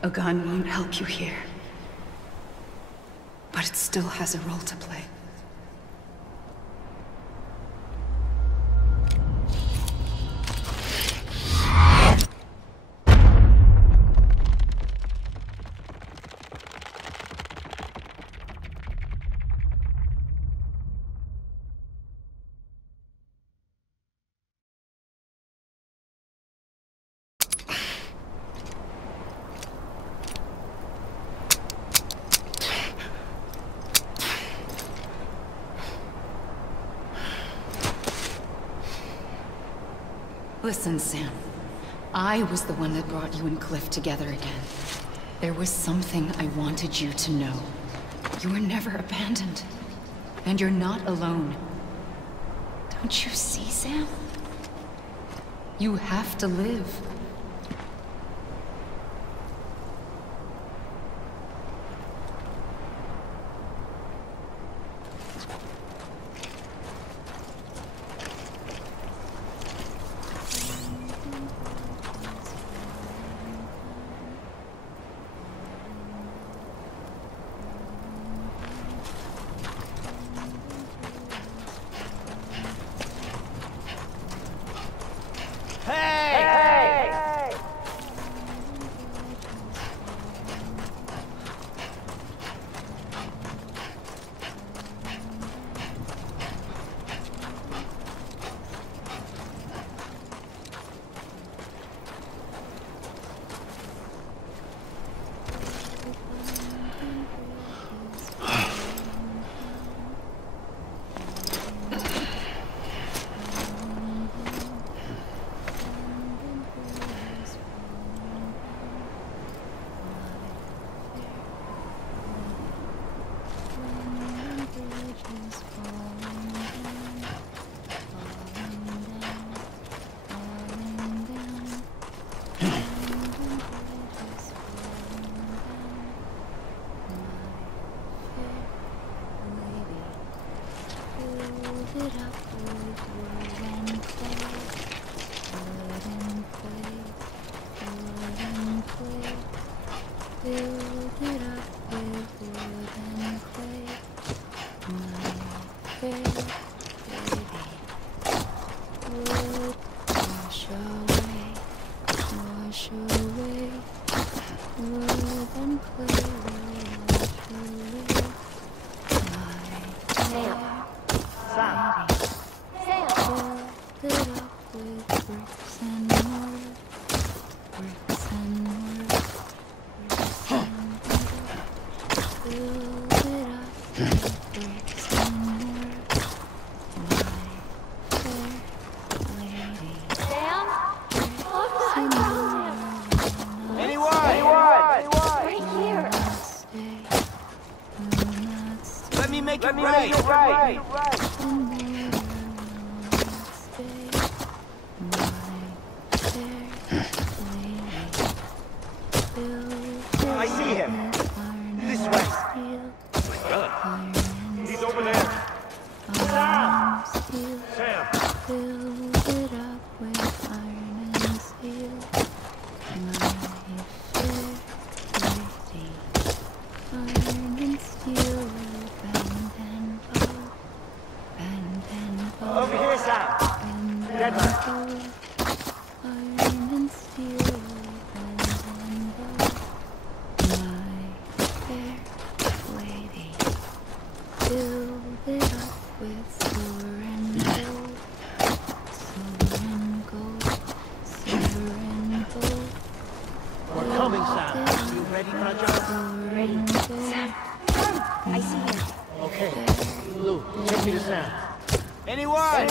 A gun won't help you here. But it still has a role to play. Listen, Sam. I was the one that brought you and Cliff together again. There was something I wanted you to know. You were never abandoned. And you're not alone. Don't you see, Sam? You have to live. Let me make it right. I see him. This way. Brother. He's over there. Sam! Sam! Over here, Sam. Dead man. We're coming, Sam. You ready for a job? Ready. Sam. I see him. Okay. Lou, take me to Sam. Anyone?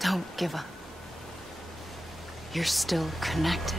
Don't give up. You're still connected.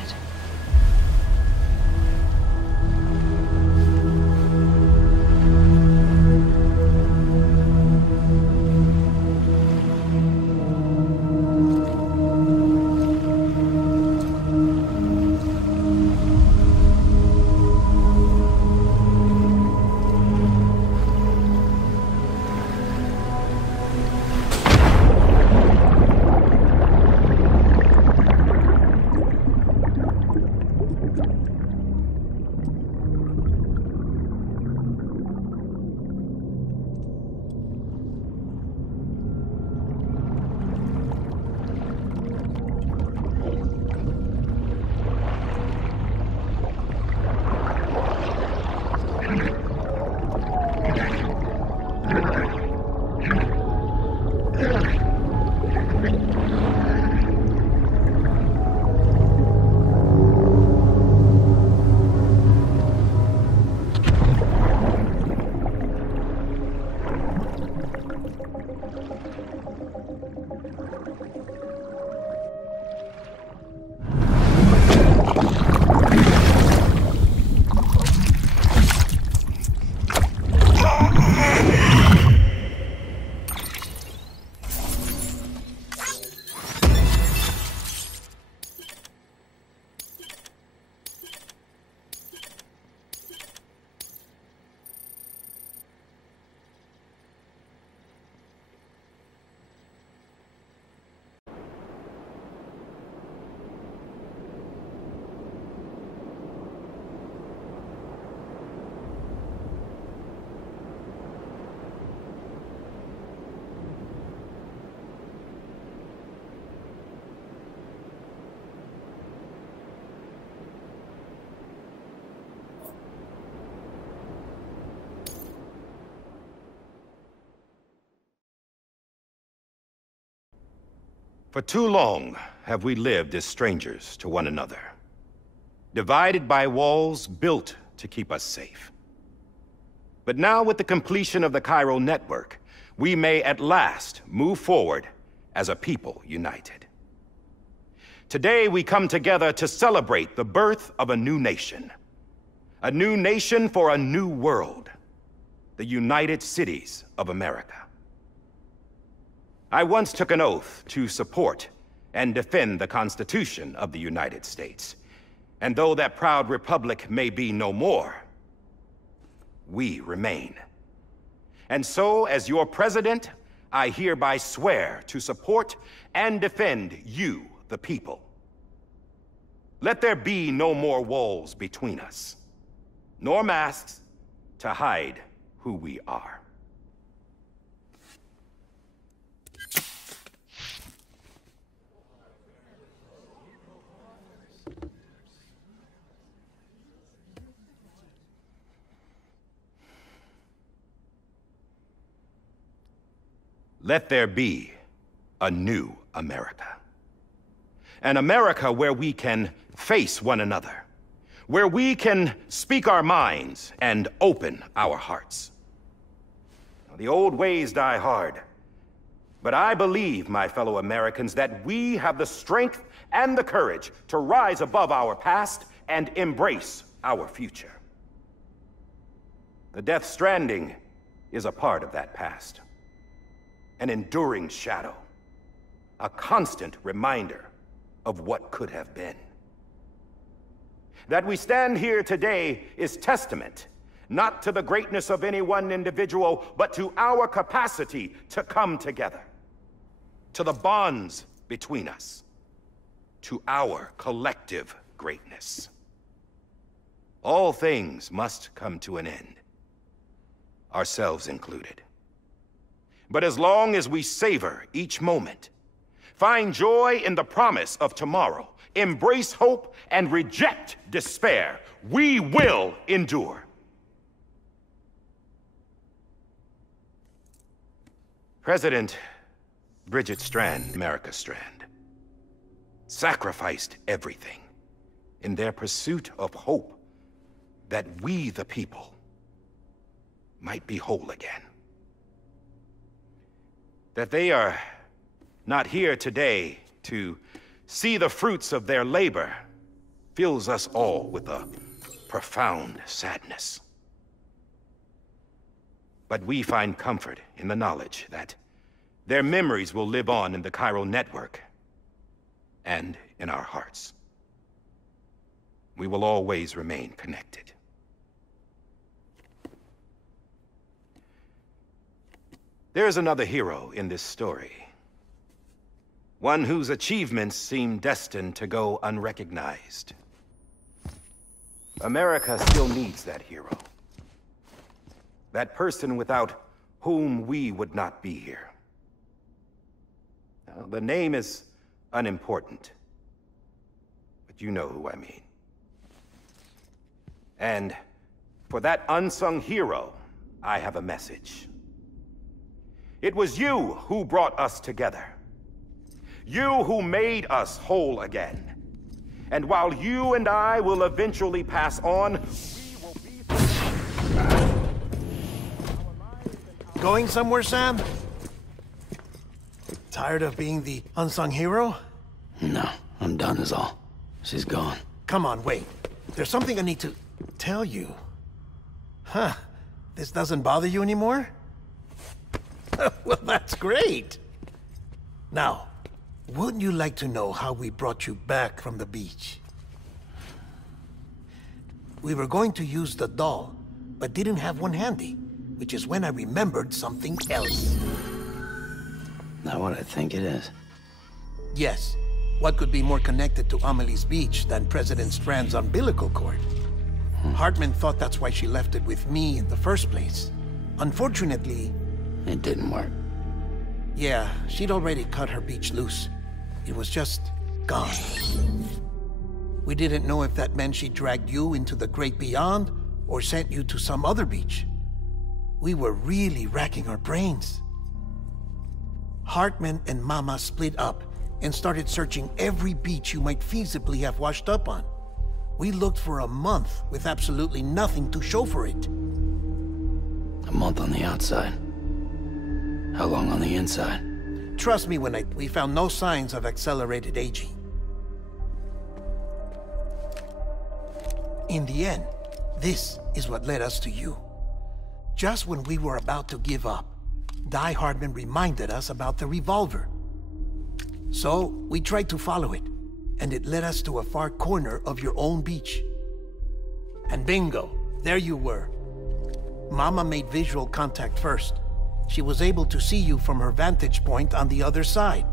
For too long have we lived as strangers to one another, divided by walls built to keep us safe. But now, with the completion of the Cairo network, we may at last move forward as a people united. Today, we come together to celebrate the birth of a new nation. A new nation for a new world. The United Cities of America. I once took an oath to support and defend the Constitution of the United States. And though that proud republic may be no more, we remain. And so, as your president, I hereby swear to support and defend you, the people. Let there be no more walls between us, nor masks to hide who we are. Let there be a new America. An America where we can face one another, where we can speak our minds and open our hearts. The old ways die hard, but I believe, my fellow Americans, that we have the strength and the courage to rise above our past and embrace our future. The Death Stranding is a part of that past. An enduring shadow, a constant reminder of what could have been. That we stand here today is testament, not to the greatness of any one individual, but to our capacity to come together, to the bonds between us, to our collective greatness. All things must come to an end, ourselves included. But as long as we savor each moment, find joy in the promise of tomorrow, embrace hope, and reject despair, we will endure. President Bridget Strand, America Strand, sacrificed everything in their pursuit of hope that we, the people, might be whole again. That they are not here today to see the fruits of their labor fills us all with a profound sadness. But we find comfort in the knowledge that their memories will live on in the Cairo network and in our hearts. We will always remain connected. There's another hero in this story. One whose achievements seem destined to go unrecognized. America still needs that hero. That person without whom we would not be here. Now, the name is unimportant, but you know who I mean. And for that unsung hero, I have a message. It was you who brought us together. You who made us whole again. And while you and I will eventually pass on, we will be... Going somewhere, Sam? Tired of being the unsung hero? No, I'm done is all. She's gone. Come on, wait. There's something I need to tell you. Huh. This doesn't bother you anymore? Well, that's great. Now, wouldn't you like to know how we brought you back from the beach? We were going to use the doll, but didn't have one handy, which is when I remembered something else. Not what I think it is. Yes. What could be more connected to Amelie's beach than President Strand's umbilical cord? Hartman thought that's why she left it with me in the first place. Unfortunately... It didn't work. Yeah, she'd already cut her beach loose. It was just gone. We didn't know if that meant she dragged you into the great beyond or sent you to some other beach. We were really racking our brains. Hartman and Mama split up, and started searching every beach you might feasibly have washed up on. We looked for a month with absolutely nothing to show for it. A month on the outside. How long on the inside? Trust me when we found no signs of accelerated aging. In the end, this is what led us to you. Just when we were about to give up, Die Hardman reminded us about the revolver. So, we tried to follow it, and it led us to a far corner of your own beach. And bingo, there you were. Mama made visual contact first. She was able to see you from her vantage point on the other side.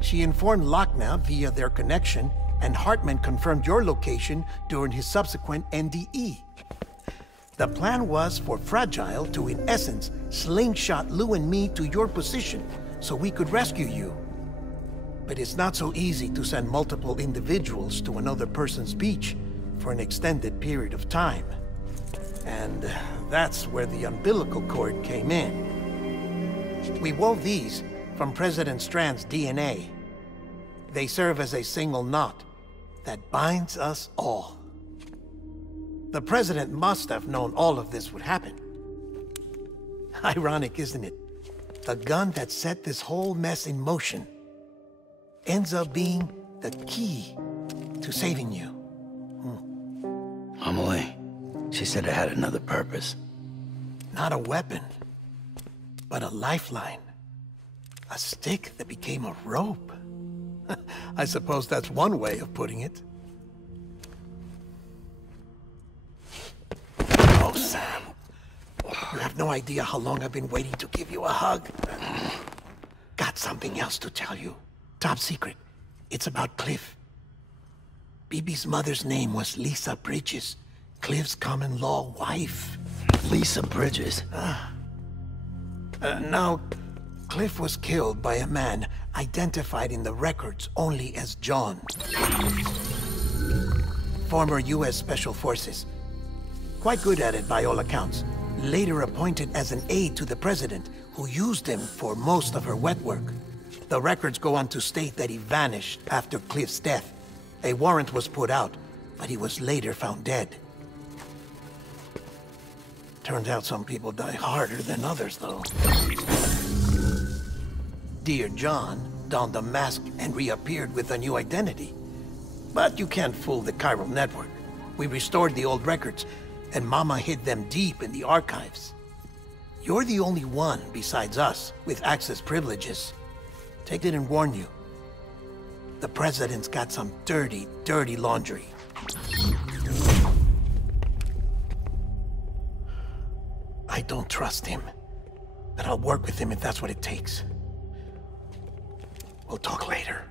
She informed Lochner via their connection, and Hartman confirmed your location during his subsequent NDE. The plan was for Fragile to, in essence, slingshot Lou and me to your position so we could rescue you. But it's not so easy to send multiple individuals to another person's beach for an extended period of time. And that's where the umbilical cord came in. We wove these from President Strand's DNA. They serve as a single knot that binds us all. The President must have known all of this would happen. Ironic, isn't it? The gun that set this whole mess in motion ends up being the key to saving you. Amelie, she said it had another purpose. Not a weapon, but a lifeline. A stick that became a rope. I suppose that's one way of putting it. Oh, Sam. You have no idea how long I've been waiting to give you a hug. Got something else to tell you. Top secret. It's about Cliff. Bibi's mother's name was Lisa Bridges, Cliff's common-law wife. Lisa Bridges? Now, Cliff was killed by a man identified in the records only as John. Former U.S. Special Forces. Quite good at it by all accounts. Later appointed as an aide to the President, who used him for most of her wet work. The records go on to state that he vanished after Cliff's death. A warrant was put out, but he was later found dead. Turns out some people die harder than others, though. Dear John donned a mask and reappeared with a new identity. But you can't fool the chiral network. We restored the old records, and Mama hid them deep in the archives. You're the only one, besides us, with access privileges. Take it and warn you. The President's got some dirty, dirty laundry. I don't trust him, but I'll work with him if that's what it takes. We'll talk later.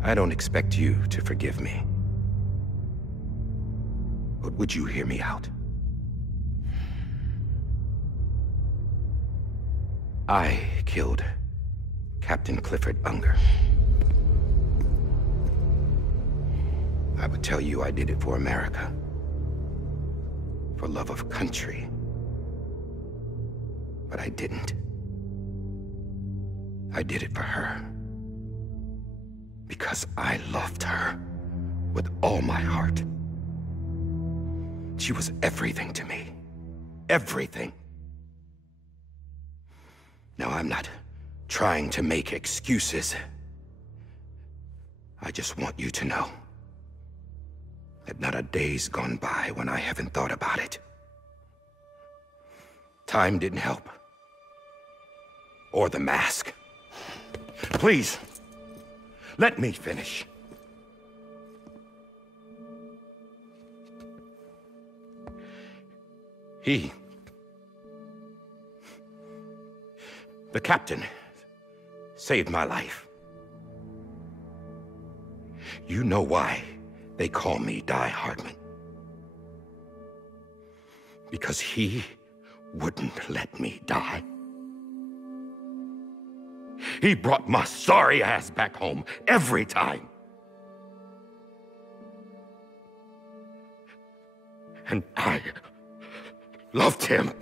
I don't expect you to forgive me. But would you hear me out? I killed Captain Clifford Unger. I would tell you I did it for America. For love of country. But I didn't. I did it for her. Because I loved her with all my heart. She was everything to me. Everything. Now, I'm not trying to make excuses. I just want you to know that not a day's gone by when I haven't thought about it. Time didn't help. Or the mask. Please. Let me finish. The captain, saved my life. You know why they call me Die Hardman. Because he wouldn't let me die. He brought my sorry ass back home every time. And I loved him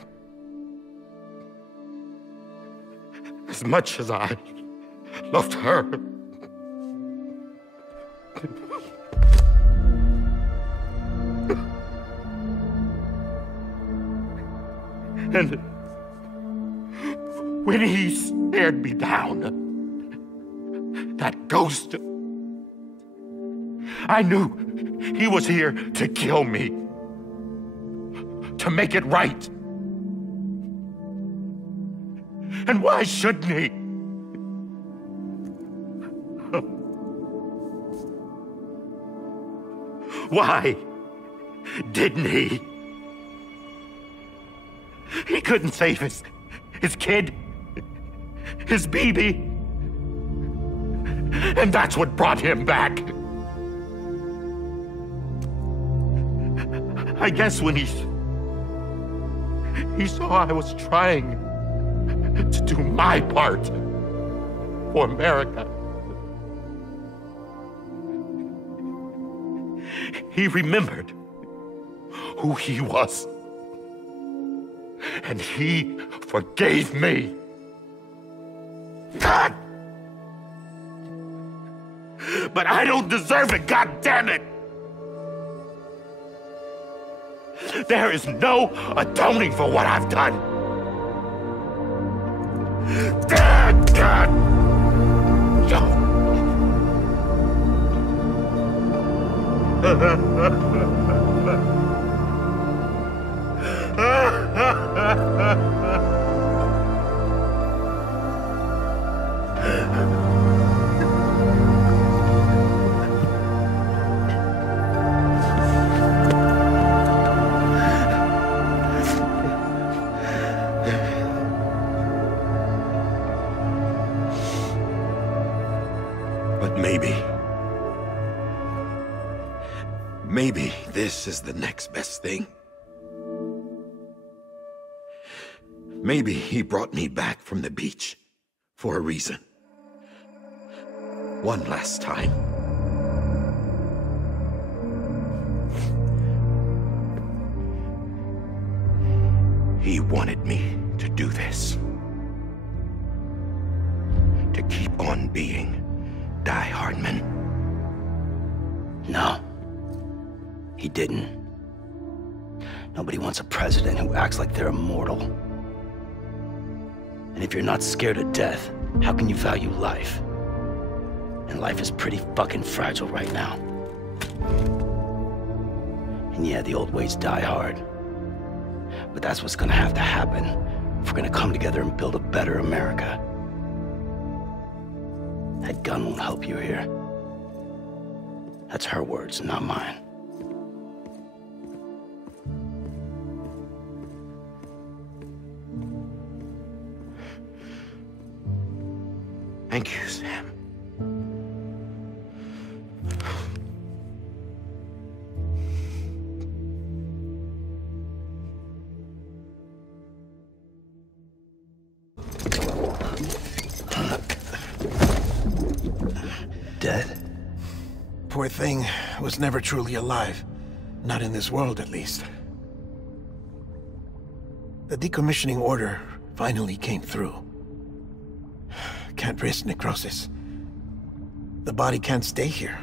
as much as I loved her. And when he stared me down, that ghost, I knew he was here to kill me, to make it right. And why shouldn't he? Why didn't he? He couldn't save his kid, his baby. And that's what brought him back. I guess when he saw I was trying to do my part for America, he remembered who he was. And he forgave me. God! But I don't deserve it, God damn it! There is no atoning for what I've done. God! But maybe this is the next best thing. Maybe he brought me back from the beach for a reason. One last time. He wanted me to do this. To keep on being Die Hardman. No. He didn't. Nobody wants a president who acts like they're immortal. And if you're not scared of death, how can you value life? And life is pretty fucking fragile right now. And yeah, the old ways die hard. But that's what's gonna have to happen if we're gonna come together and build a better America. That gun won't help you here. That's her words, not mine. Thank you, Sam. Dead? Poor thing was never truly alive. Not in this world, at least. The decommissioning order finally came through. Can't risk necrosis. The body can't stay here.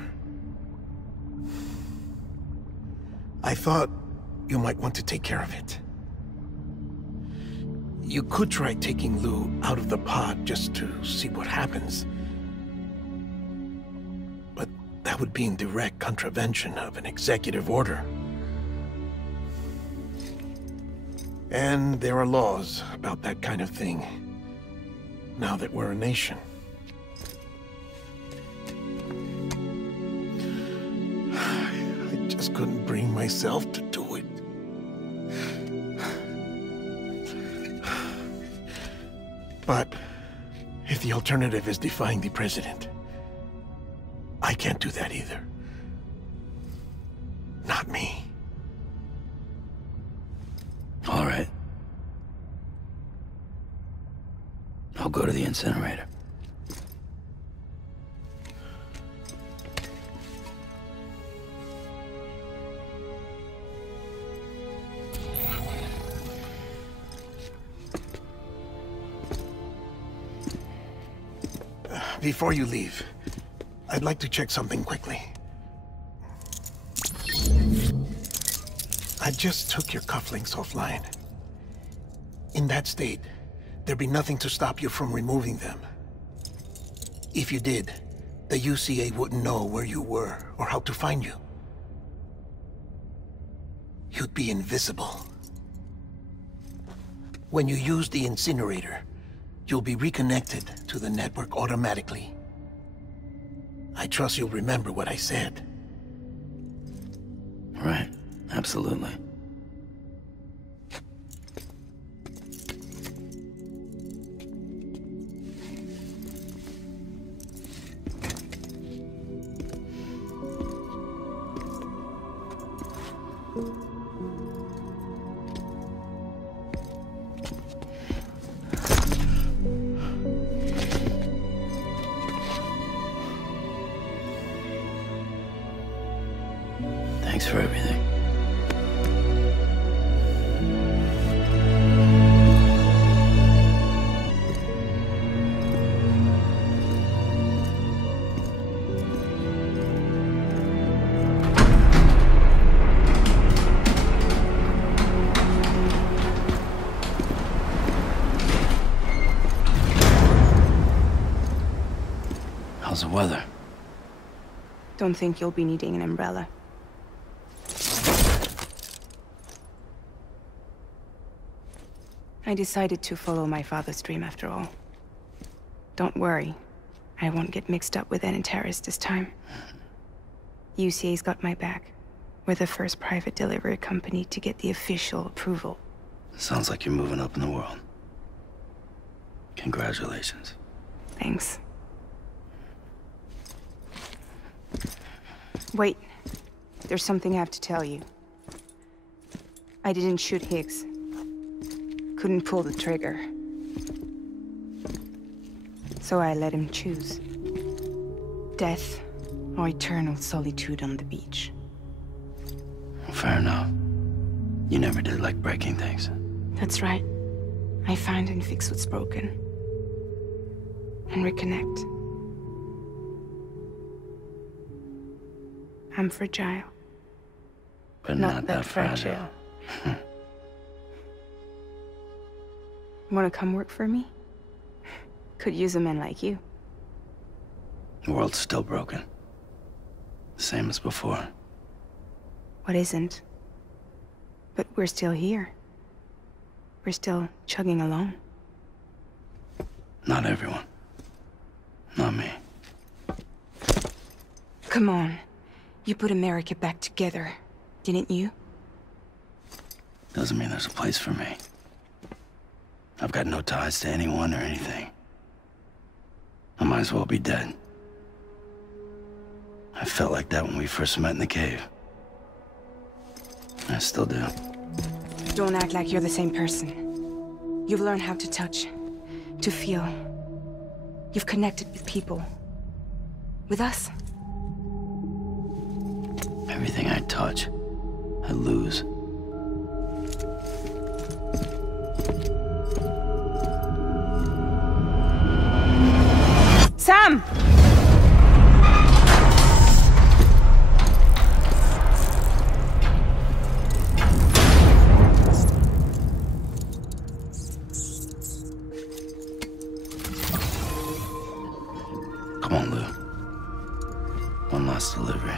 I thought you might want to take care of it. You could try taking Lou out of the pod just to see what happens. But that would be in direct contravention of an executive order. And there are laws about that kind of thing, now that we're a nation. I just couldn't bring myself to do it. But if the alternative is defying the president, I can't do that either. Not me. All right. go to the incinerator. Before you leave, I'd like to check something quickly. I just took your cufflinks offline. In that state, there'd be nothing to stop you from removing them. If you did, the UCA wouldn't know where you were or how to find you. You'd be invisible. When you use the incinerator, you'll be reconnected to the network automatically. I trust you'll remember what I said. Right, absolutely. Thanks for everything. How's the weather? Don't think you'll be needing an umbrella. I decided to follow my father's dream after all. Don't worry, I won't get mixed up with any terrorists this time. UCA's got my back. We're the first private delivery company to get the official approval. Sounds like you're moving up in the world. Congratulations. Thanks. Wait, there's something I have to tell you. I didn't shoot Higgs. Couldn't pull the trigger. So I let him choose. Death or eternal solitude on the beach. Fair enough. You never did like breaking things. That's right. I find and fix what's broken. And reconnect. I'm fragile. But not that fragile. Wanna come work for me? Could use a man like you. The world's still broken. Same as before. What isn't? But we're still here. We're still chugging along. Not everyone. Not me. Come on. You put America back together, didn't you? Doesn't mean there's a place for me. I've got no ties to anyone or anything. I might as well be dead. I felt like that when we first met in the cave. I still do. Don't act like you're the same person. You've learned how to touch, to feel. You've connected with people. With us. Everything I touch, I lose. Sam! Come on, Lou. One last delivery.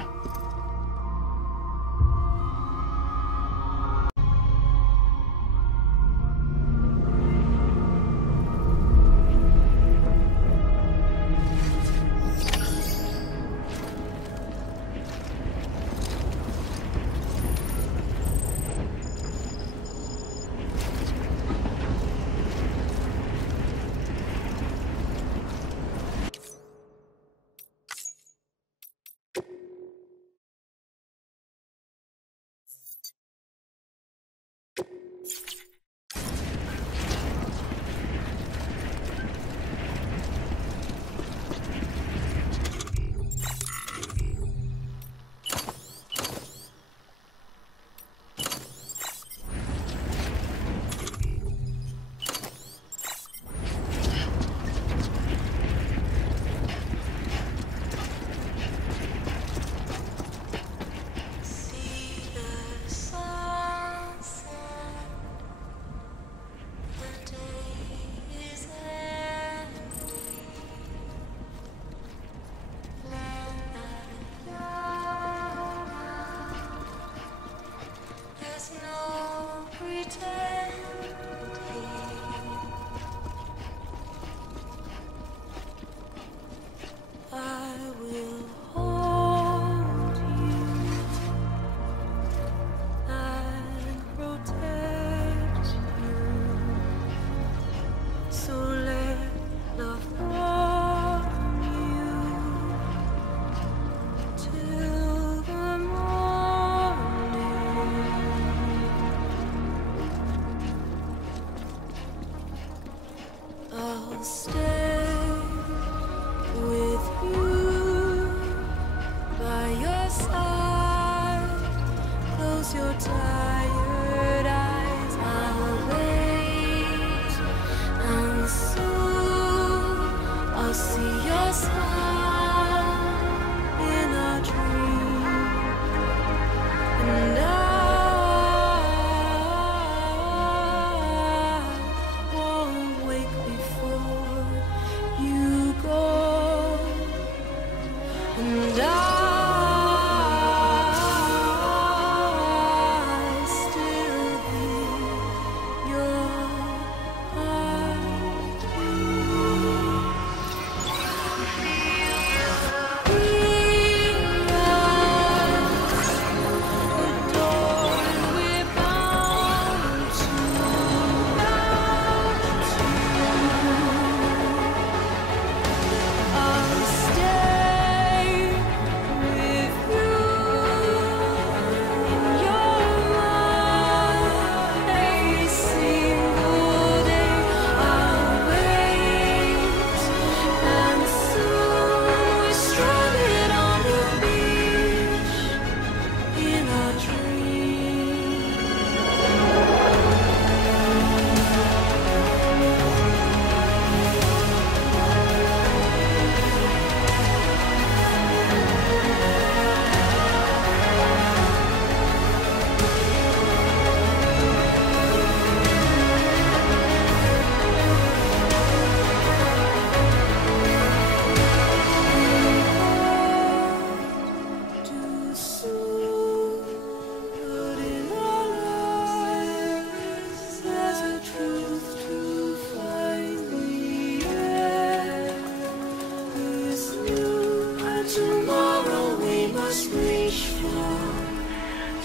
Tomorrow we must reach for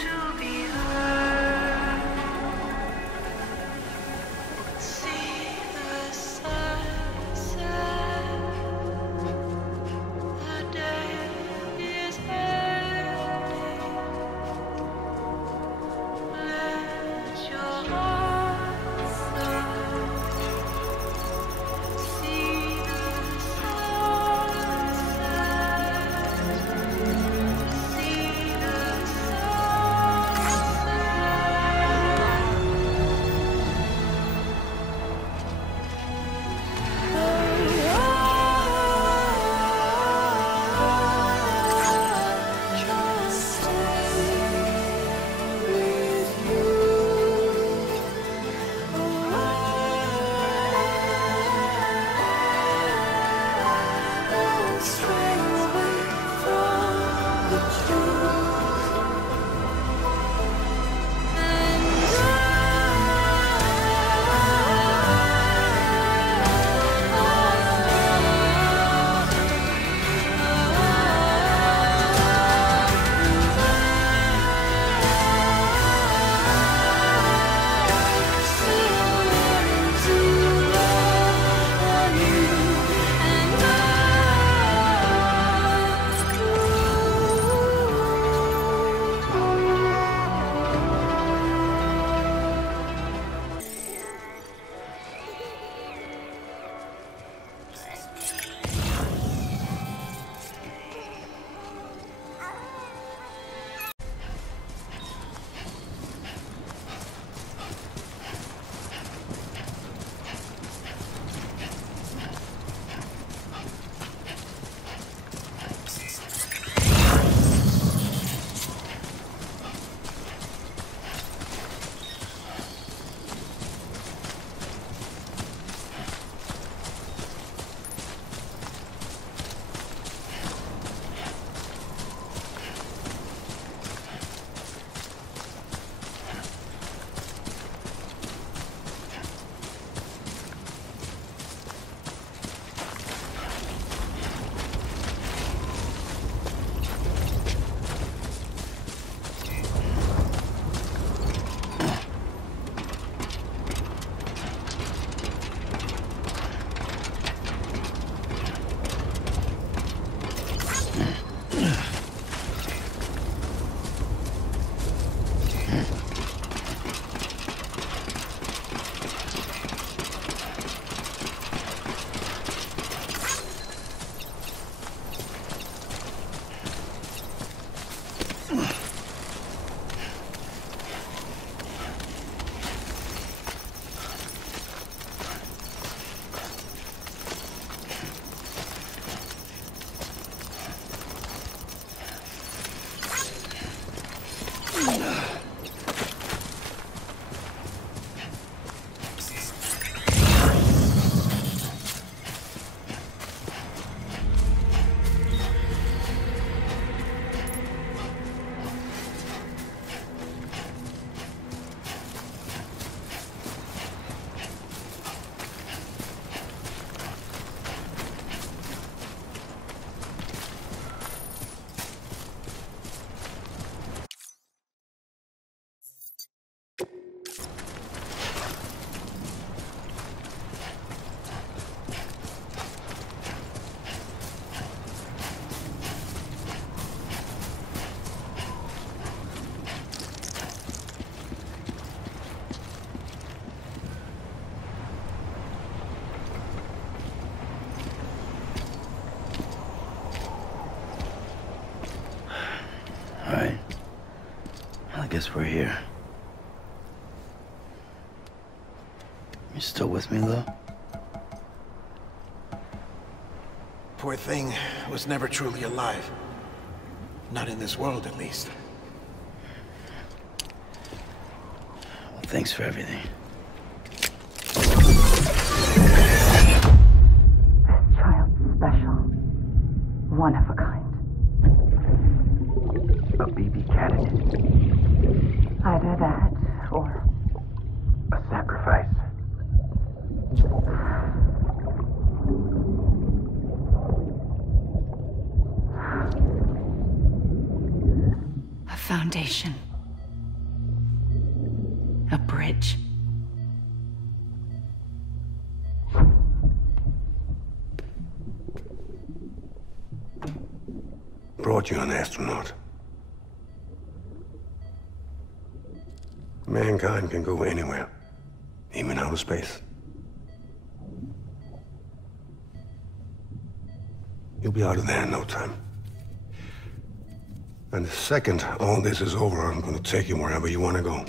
to be heard. See the sunset. The day is ending. Let your heart soar. See the sunset. See the sunset. Just stay with you. Don't stray away from the truth. Guess we're here. You still with me, though? Poor thing was never truly alive. Not in this world, at least. Well, thanks for everything. Child's special. One of a kind. A BB candidate. Either that, or A sacrifice. foundation. A bridge. Brought you an astronaut. Mankind can go anywhere, even outer space. You'll be out of there in no time. And the second all this is over, I'm gonna take you wherever you want to go.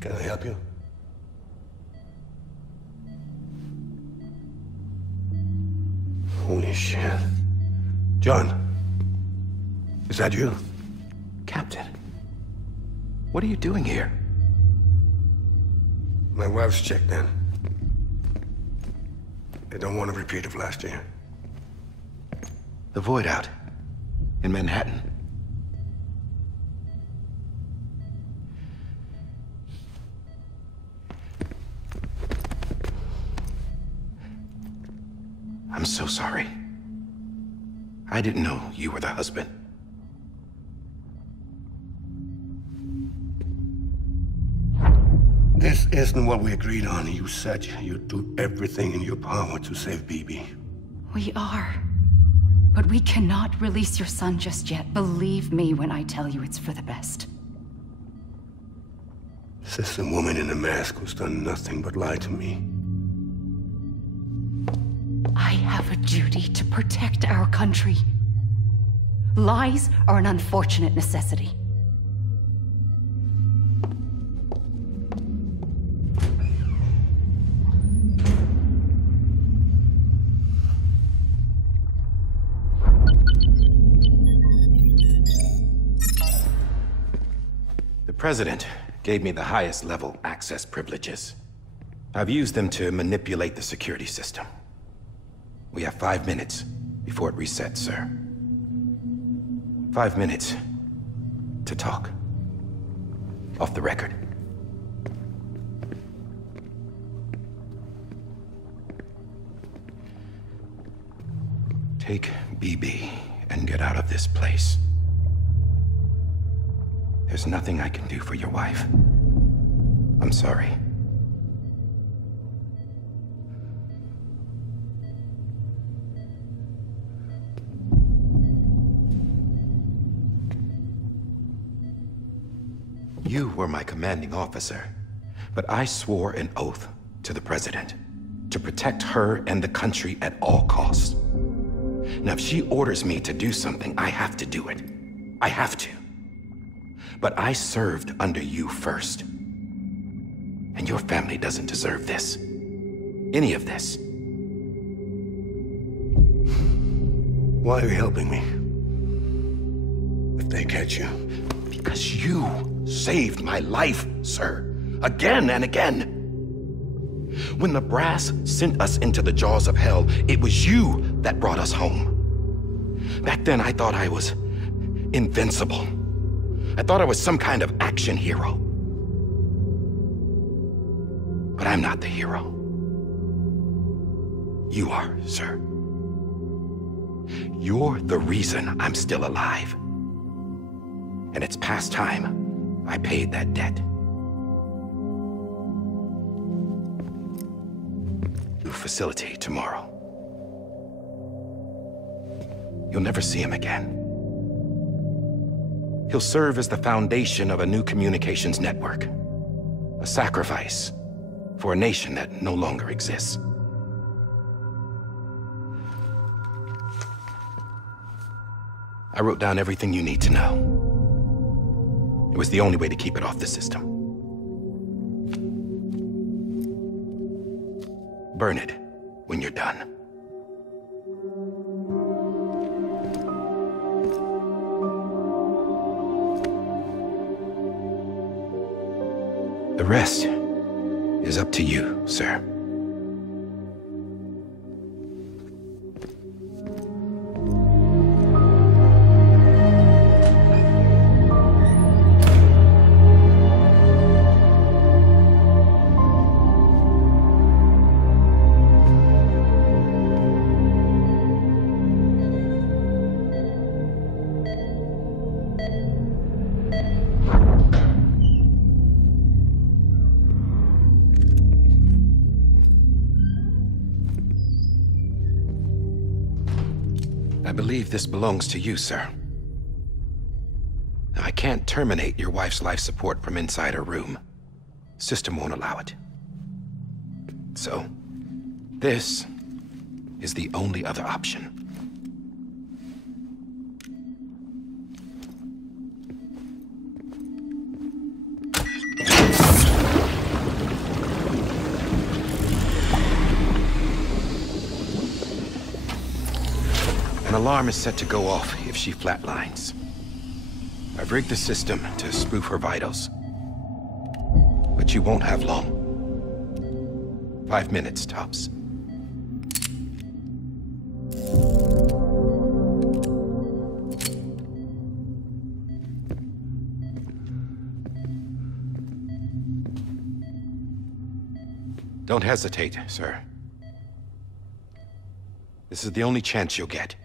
Can I help you? Holy shit. John, is that you? Captain, what are you doing here? My wife's checked in. They don't want a repeat of last year. The Void out in Manhattan. I'm so sorry. I didn't know you were the husband. This isn't what we agreed on. You said you'd do everything in your power to save BB. We are. But we cannot release your son just yet. Believe me when I tell you it's for the best. This is a woman in a mask who's done nothing but lie to me. I have a duty to protect our country. Lies are an unfortunate necessity. The President gave me the highest level access privileges. I've used them to manipulate the security system. We have 5 minutes before it resets, sir. 5 minutes to talk. Off the record. Take BB and get out of this place. There's nothing I can do for your wife. I'm sorry. You were my commanding officer, but I swore an oath to the President to protect her and the country at all costs. Now, if she orders me to do something, I have to do it. I have to. But I served under you first. And your family doesn't deserve this. Any of this. Why are you helping me? If they catch you. Because you saved my life, sir. Again and again. When the brass sent us into the jaws of hell, it was you that brought us home. Back then, I thought I was invincible. I thought I was some kind of action hero. But I'm not the hero. You are, sir. You're the reason I'm still alive. And it's past time I paid that debt. New facility tomorrow. You'll never see him again. He'll serve as the foundation of a new communications network. A sacrifice for a nation that no longer exists. I wrote down everything you need to know. It was the only way to keep it off the system. Burn it when you're done. The rest is up to you, sir. I believe this belongs to you, sir. Now, I can't terminate your wife's life support from inside her room. System won't allow it. So, this is the only other option. An alarm is set to go off if she flatlines. I've rigged the system to spoof her vitals. But you won't have long. 5 minutes, tops. Don't hesitate, sir. This is the only chance you'll get.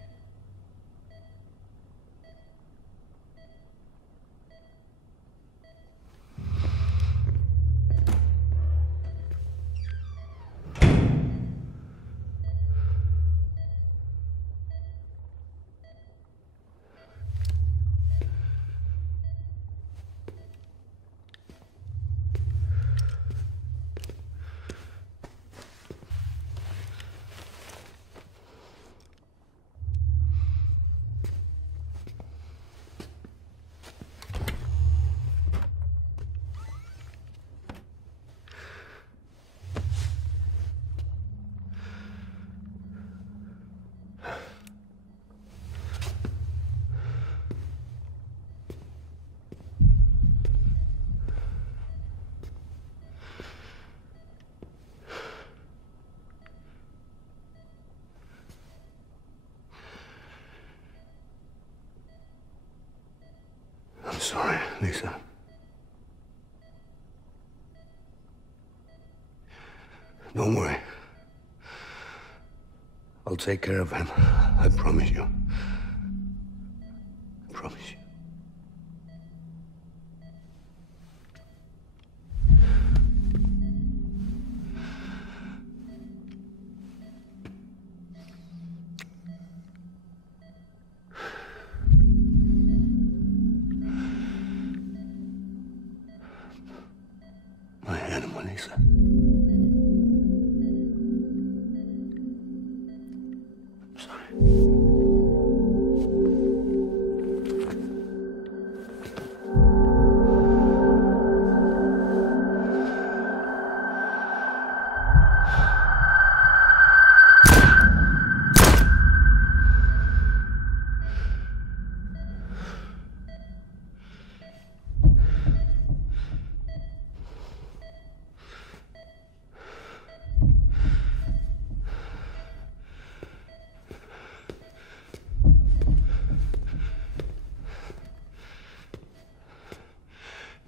I'm sorry, Lisa. Don't worry. I'll take care of him. I promise you. I promise you. My animal, Lisa. I'm sorry.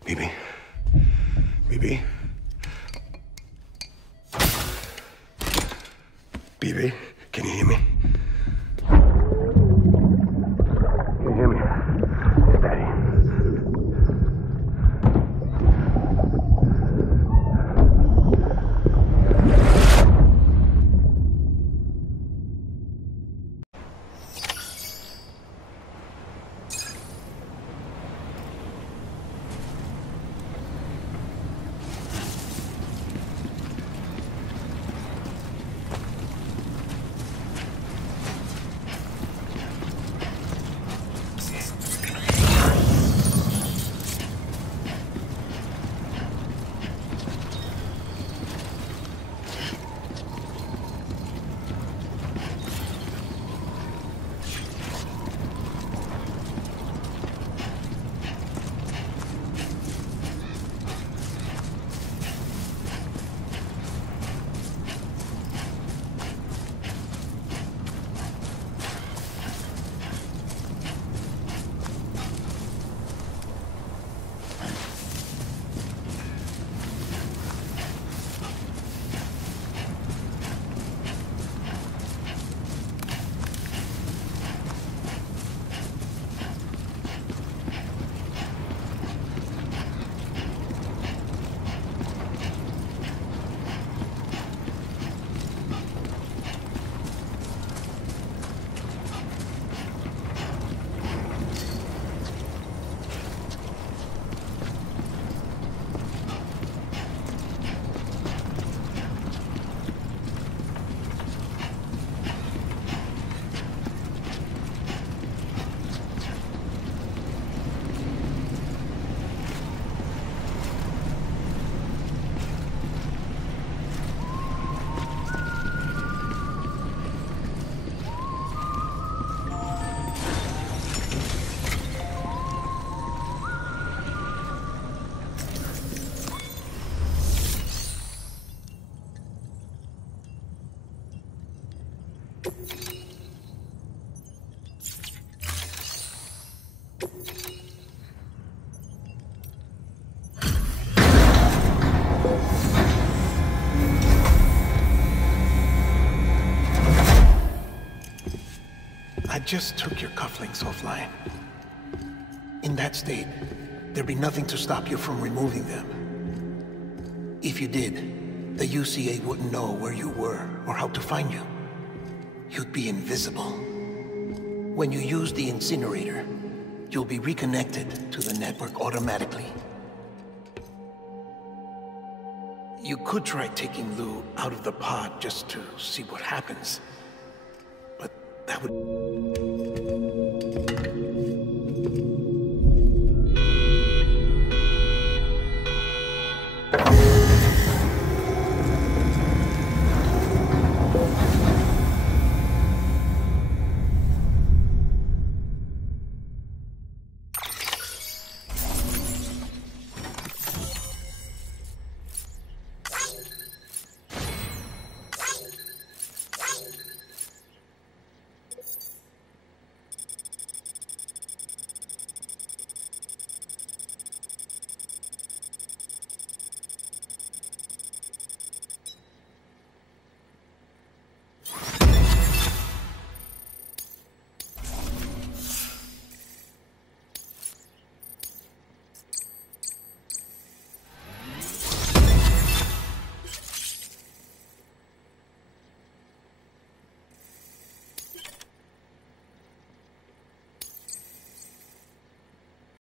Bibi. Bibi. Bibi, can you hear me? Can you hear me? It's Daddy. just took your cufflinks offline. In that state, there'd be nothing to stop you from removing them. If you did, the UCA wouldn't know where you were or how to find you. You'd be invisible. When you use the incinerator, you'll be reconnected to the network automatically. You could try taking Lou out of the pod just to see what happens. But that would...